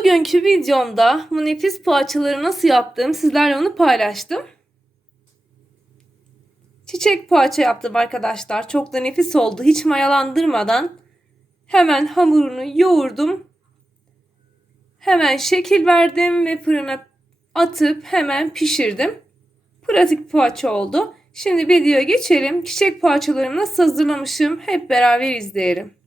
Bugünkü videomda bu nefis poğaçaları nasıl yaptım sizlerle onu paylaştım. Çiçek poğaça yaptım arkadaşlar. Çok da nefis oldu. Hiç mayalandırmadan hemen hamurunu yoğurdum. Hemen şekil verdim ve fırına atıp hemen pişirdim. Pratik poğaça oldu. Şimdi videoya geçelim. Çiçek poğaçalarımı nasıl hazırlamışım hep beraber izleyelim.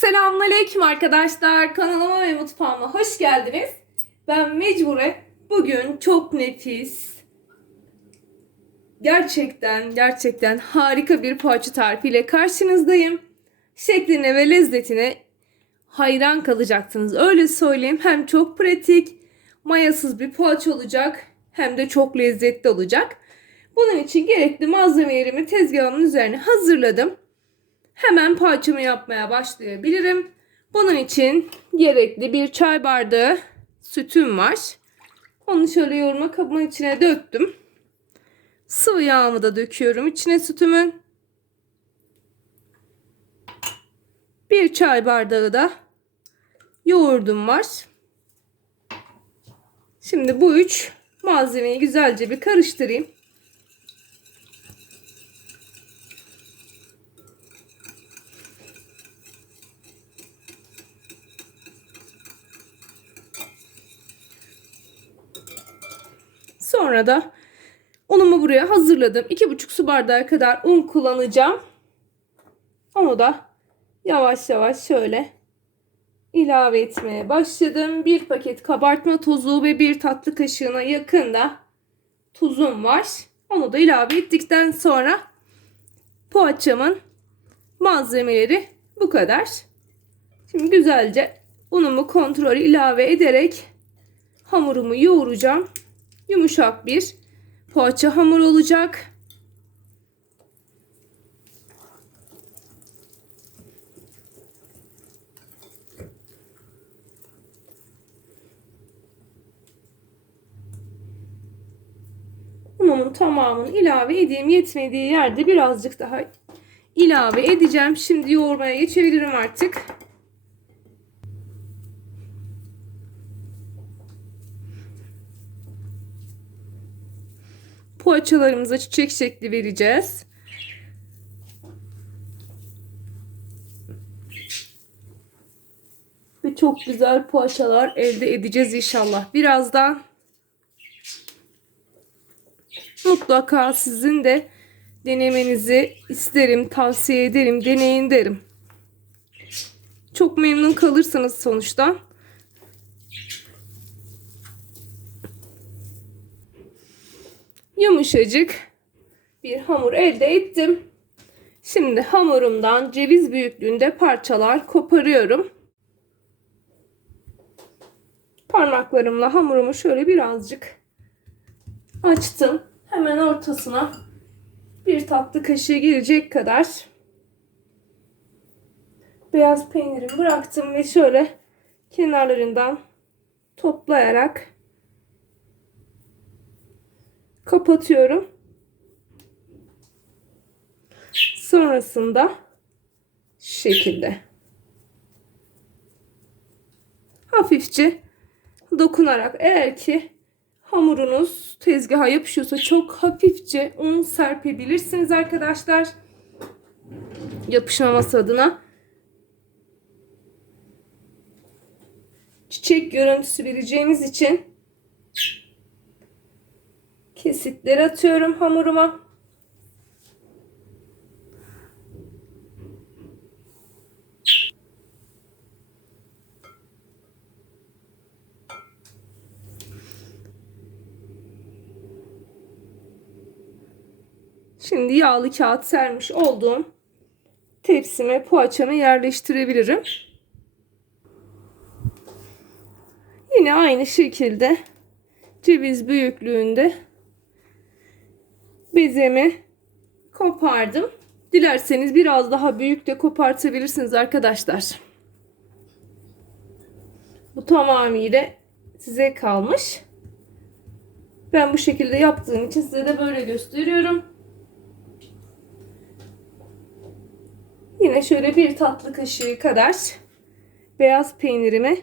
Selamünaleyküm arkadaşlar. Kanalıma ve mutfağıma hoş geldiniz. Ben Mecbure bugün çok nefis, gerçekten gerçekten harika bir poğaça tarifiyle karşınızdayım. Şekline ve lezzetine hayran kalacaksınız. Öyle söyleyeyim. Hem çok pratik, mayasız bir poğaça olacak hem de çok lezzetli olacak. Bunun için gerekli malzemelerimi tezgahımın üzerine hazırladım. Hemen poğaçamı yapmaya başlayabilirim. Bunun için gerekli bir çay bardağı sütüm var. Onu şöyle yoğurma kabımın içine döktüm. Sıvı yağımı da döküyorum içine sütümün. Bir çay bardağı da yoğurdum var. Şimdi bu üç malzemeyi güzelce bir karıştırayım. Sonra da unumu buraya hazırladım. 2,5 su bardağı kadar un kullanacağım. Onu da yavaş yavaş şöyle ilave etmeye başladım. Bir paket kabartma tozu ve bir tatlı kaşığına yakında tuzum var. Onu da ilave ettikten sonra poğaçamın malzemeleri bu kadar. Şimdi güzelce unumu kontrol ilave ederek hamurumu yoğuracağım yumuşak bir poğaça hamur olacak. Unumun tamamını ilave edeyim. Yetmediği yerde birazcık daha ilave edeceğim. Şimdi yoğurmaya geçebilirim artık. Poğaçalarımıza çiçek şekli vereceğiz. Ve çok güzel poğaçalar elde edeceğiz inşallah. Birazdan mutlaka sizin de denemenizi isterim, tavsiye ederim, deneyin derim. Çok memnun kalırsınız sonuçta. Yumuşacık bir hamur elde ettim. Şimdi hamurumdan ceviz büyüklüğünde parçalar koparıyorum. Parmaklarımla hamurumu şöyle birazcık açtım. Hemen ortasına bir tatlı kaşığı girecek kadar beyaz peynirimi bıraktım ve şöyle kenarlarından toplayarak kapatıyorum. Sonrasında şekilde hafifçe dokunarak eğer ki hamurunuz tezgaha yapışıyorsa çok hafifçe un serpebilirsiniz arkadaşlar. Yapışmaması adına. Çiçek görüntüsü vereceğimiz için kesitleri atıyorum hamuruma. Şimdi yağlı kağıt sermiş olduğum tepsime poğaçamı yerleştirebilirim. Yine aynı şekilde ceviz büyüklüğünde bezemi kopardım. Dilerseniz biraz daha büyük de kopartabilirsiniz arkadaşlar. Bu tamamıyla size kalmış. Ben bu şekilde yaptığım için size de böyle gösteriyorum. Yine şöyle bir tatlı kaşığı kadar beyaz peynirimi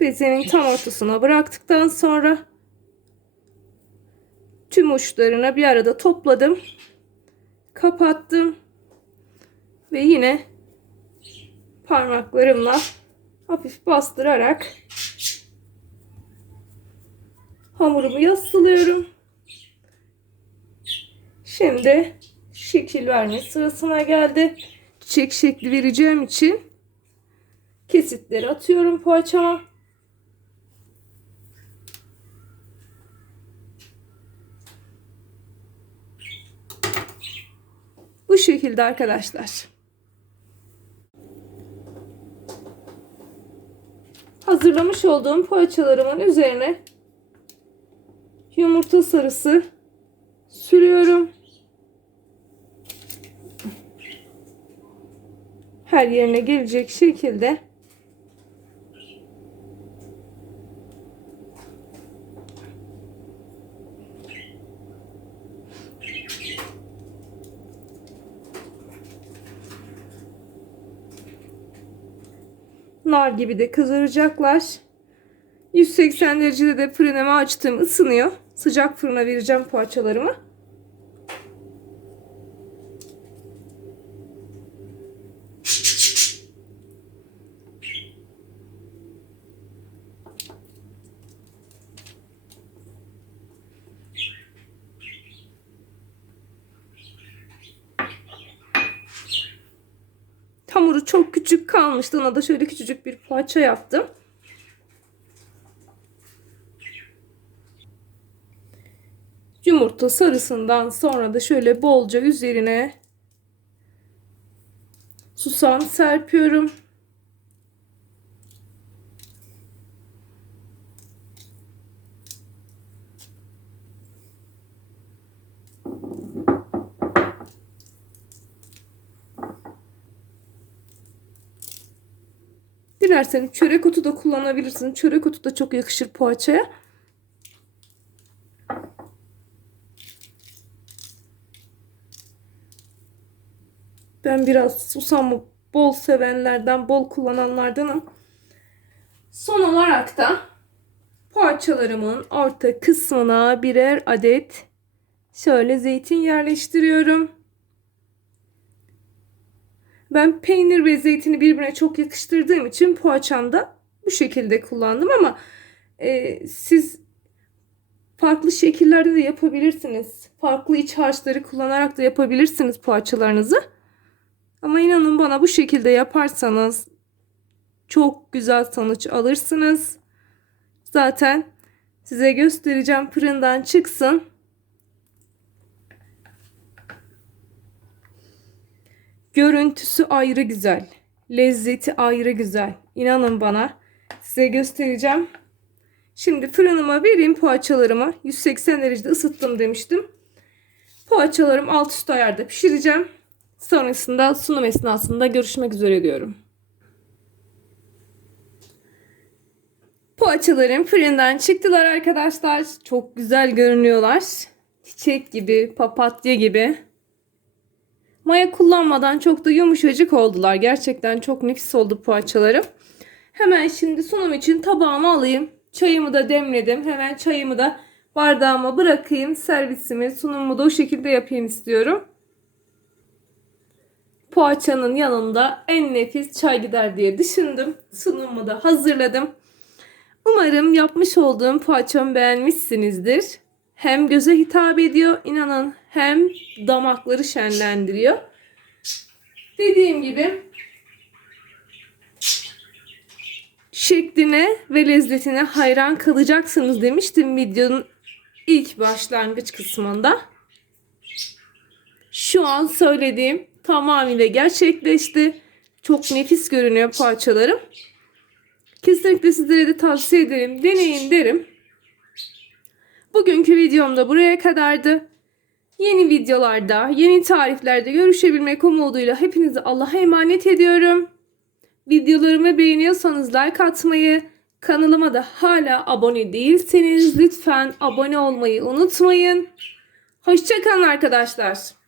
bezenin tam ortasına bıraktıktan sonra tüm uçlarına bir arada topladım. Kapattım. Ve yine parmaklarımla hafif bastırarak hamurumu yassılıyorum. Şimdi şekil verme sırasına geldi. Çiçek şekli vereceğim için kesitleri atıyorum poğaçama. Şekilde arkadaşlar. Hazırlamış olduğum poğaçalarımın üzerine yumurta sarısı sürüyorum. Her yerine gelecek şekilde nar gibi de kızaracaklar. 180 derecede de fırınımı açtım ısınıyor. Sıcak fırına vereceğim poğaçalarımı. Çok küçük kalmıştı. Ona da şöyle küçücük bir poğaça yaptım. Yumurta sarısından sonra da şöyle bolca üzerine susam serpiyorum. Dilerseniz çörek otu da kullanabilirsin. Çörek otu da çok yakışır poğaçaya. Ben biraz susamı bol sevenlerden, bol kullananlardanım. Son olarak da poğaçalarımın orta kısmına birer adet şöyle zeytin yerleştiriyorum. Ben peynir ve zeytini birbirine çok yakıştırdığım için poğaçamda bu şekilde kullandım ama e, siz farklı şekillerde de yapabilirsiniz. Farklı iç harçları kullanarak da yapabilirsiniz poğaçalarınızı. Ama inanın bana bu şekilde yaparsanız çok güzel sonuç alırsınız. Zaten size göstereceğim fırından çıksın. Görüntüsü ayrı güzel. Lezzeti ayrı güzel. İnanın bana. Size göstereceğim. Şimdi fırınıma vereyim poğaçalarımı. 180 derecede ısıttım demiştim. Poğaçalarım alt üst ayarda pişireceğim. Sonrasında sunum esnasında görüşmek üzere diyorum. Poğaçalarım fırından çıktılar arkadaşlar. Çok güzel görünüyorlar. Çiçek gibi, papatya gibi. Maya kullanmadan çok da yumuşacık oldular. Gerçekten çok nefis oldu poğaçalarım. Hemen şimdi sunum için tabağıma alayım. Çayımı da demledim. Hemen çayımı da bardağıma bırakayım. Servisimi, sunumumu da o şekilde yapayım istiyorum. Poğaçanın yanında en nefis çay gider diye düşündüm. Sunumumu da hazırladım. Umarım yapmış olduğum poğaçamı beğenmişsinizdir. Hem göze hitap ediyor inanın hem damakları şenlendiriyor. Dediğim gibi şekline ve lezzetine hayran kalacaksınız demiştim videonun ilk başlangıç kısmında. Şu an söylediğim tamamıyla gerçekleşti. Çok nefis görünüyor parçalarım. Kesinlikle sizlere de tavsiye ederim. Deneyin derim. Bugünkü videom da buraya kadardı. Yeni videolarda, yeni tariflerde görüşebilmek umuduyla hepinizi Allah'a emanet ediyorum. Videolarımı beğeniyorsanız like atmayı, kanalıma da hala abone değilseniz lütfen abone olmayı unutmayın. Hoşçakalın arkadaşlar.